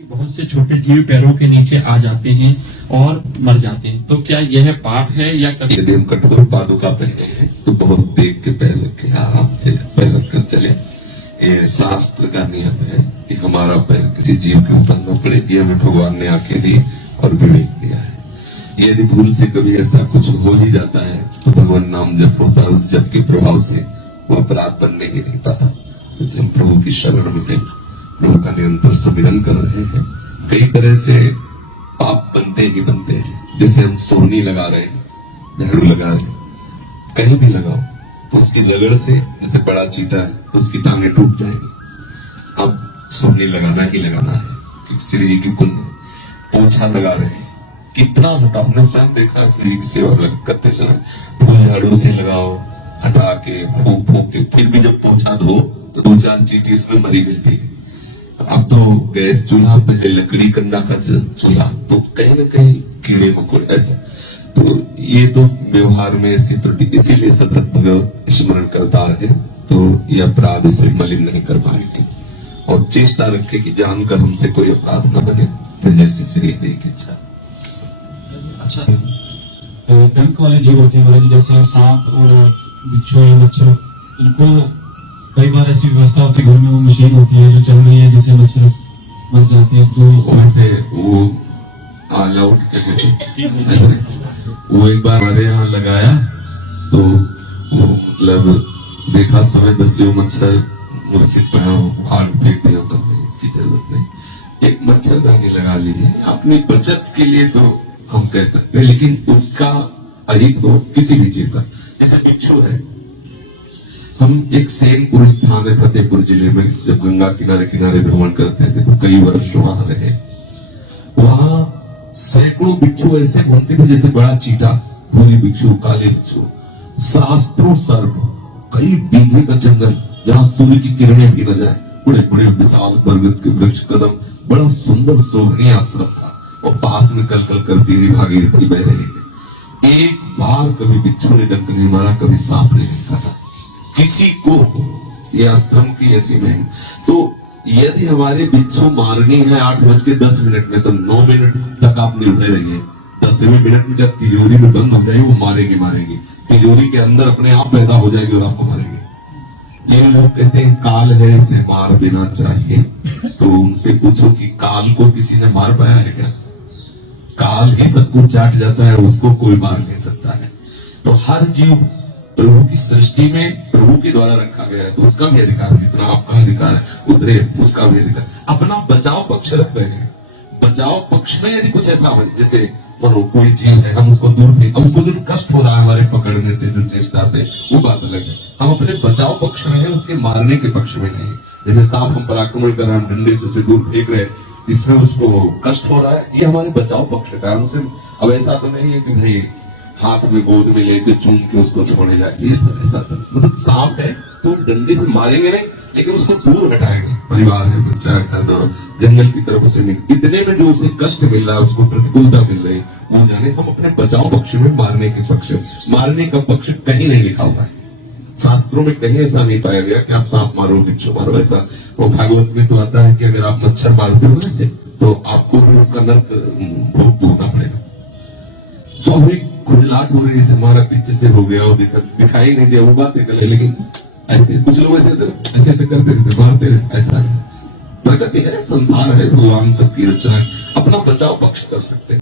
बहुत से छोटे जीव पैरों के नीचे आ जाते हैं और मर जाते हैं। तो क्या यह पाप है या कभी यदि हम कठोर पादुका पहने हैं तो बहुत देख के पैर रखे, आराम से पैर रखकर चले। ये शास्त्र का नियम है कि हमारा पैर किसी जीव के ऊपर न पड़े। ये हमें भगवान ने आंखें दी और विवेक दिया है। यदि भूल से कभी ऐसा कुछ हो ही जाता है तो भगवान नाम जप होता है, उस जप के प्रभाव से वो अपराध बनने ही नहीं पाता। इसलिए हम प्रभु की शरण में हैं, प्रभु का निरंतर सुमिरन कर रहे हैं। कई तरह से पाप बनते ही बनते हैं। जैसे हम सोहनी लगा रहे हैं, झाड़ू लगा रहे हैं, कहीं भी लगाओ तो उसकी रगड़ से, जैसे बड़ा चीटा है तो उसकी टांगे टूट जाएंगी। अब सोहनी लगाना ही लगाना है। श्री जी की कुंड पोछा लगा रहे हैं, कितना हटा, हमने स्वयं देखा श्री की सेवा करते समय फूल झाड़ू से लगाओ, हटा के फूक फूक के, फिर भी जब पोछा धो तो 2-4 चींटी इसमें मरी मिलती है। अब तो गैस चूल्हा पे लकड़ी कंडा का चूल्हा, तो कहीं न कहीं कीड़े मकोड़े ऐसा। तो ये तो व्यवहार में ऐसी त्रुटि, इसीलिए सतत भगवत स्मरण करता रहे तो ये अपराध इसे मलिन नहीं कर पाएगी। और चेष्टा रखे कि जानकर हमसे कोई अपराध न बने, तो जैसे श्री की इच्छा। अच्छा, डंक वाले जीव होते हैं जैसे सांप और बिच्छू या मच्छर, इनको कई बार ऐसी व्यवस्था होती है घर में, वो मशीन होती है जो चल रही है जिससे मच्छर मर जाते हैं। तो वैसे वो ऑल आउट वो एक बार हमारे यहाँ लगाया तो वो मतलब देखा समय 10 मच्छर मूर्छित पड़ा, आग फेंक दिया, इसकी जरूरत नहीं। एक मच्छरदानी लगा ली है अपनी बचत के लिए, तो हम कह सकते हैं, लेकिन उसका अहित हो किसी भी जीव का। जैसे बिच्छू है, हम एक सेनपुर स्थान है फतेहपुर जिले में, जब गंगा किनारे किनारे भ्रमण करते थे तो कई वर्ष वहां रहे। वहां सैकड़ों बिच्छू ऐसे घूमते थे जैसे बड़ा चीता, भूरी बिच्छू, काले बिच्छू, शास्त्रों सर्प, कई बीघे का जंगल जहां सूर्य की किरणें भी न जाए, बड़े बड़े विशाल बरगद के वृक्ष, कदम, बड़ा सुंदर शोभनीय आश्रम था। और पास में कल कल करती हुई भागीरथी बह रही है। एक बार कभी बिच्छू ने डंक नहीं मारा, कभी सांप ने नहीं काटा किसी को। ये आश्रम की ऐसी महंग। तो यदि हमारे बिच्छू मारनी है 8:10 में, तो 9 मिनट तक आप निर्भय रहिए। 10वें मिनट में जब तिजोरी में बंद हो जाए, वो मारेगी। तिजोरी के अंदर अपने आप पैदा हो जाएगी और आपको मारेंगे। ये लोग कहते हैं काल है, इसे मार देना चाहिए। तो उनसे पूछो कि काल को किसी ने मार पाया है क्या? काल ही सबको चाट जाता है, उसको कोई मार नहीं सकता है। तो हर जीव प्रभु की सृष्टि में प्रभु के द्वारा रखा गया है, तो उसका भी अधिकार, जितना आपका अधिकार है उतरे उसका भी अधिकार। अपना बचाव पक्ष रख रहे हैं। बचाव पक्ष में यदि कुछ ऐसा हो, जैसे मानो कोई जीव है, हम उसको दूर फेंक, अब उसको जो कष्ट हो रहा है हमारे पकड़ने से, जो चेष्टा से, वो बात अलग है। हम अपने बचाव पक्ष में है, उसके मारने के पक्ष में नहीं। जैसे सांप हम पर आक्रमण कर रहे हैं, डंडे से उसे दूर फेंक रहे, इसमें उसको कष्ट हो रहा है, ये हमारे बचाव पक्ष का है। उनसे अब ऐसा तो नहीं है कि भाई हाथ में गोद में लेकर चूम के उसको छोड़े जाए, ऐसा तो मतलब सांप है तो डंडे से मारेंगे नहीं, लेकिन उसको दूर हटाएंगे। परिवार है, बच्चा है, तो जंगल की तरफ उसे नहीं। इतने में जो उसे कष्ट मिल रहा है, उसको प्रतिकूलता मिल रही, वो जाने। हम अपने बचाव पक्ष में, मारने के पक्ष, मारने का पक्ष कहीं नहीं लिखा हुआ है। शास्त्रों में कहीं ऐसा नहीं पाया गया कि आप सांप मारो, बिच्छू मारो, ऐसा। वो भागवत में तो आता है कि अगर आप मच्छर मारते हो ऐसे, तो आपको भी उसका नर्क भोग भोगना पड़ेगा। स्वाभाविक खुजलाहट हो रही है, हमारा पीछे से हो गया, और दिखाई नहीं दिया, वो बात निकले। लेकिन ऐसे कुछ लोग ऐसे करते रहते, मारते रहते, ऐसा प्रकृति है, संसार है, भगवान सबकी रचना है। अपना बचाव पक्ष कर सकते हैं।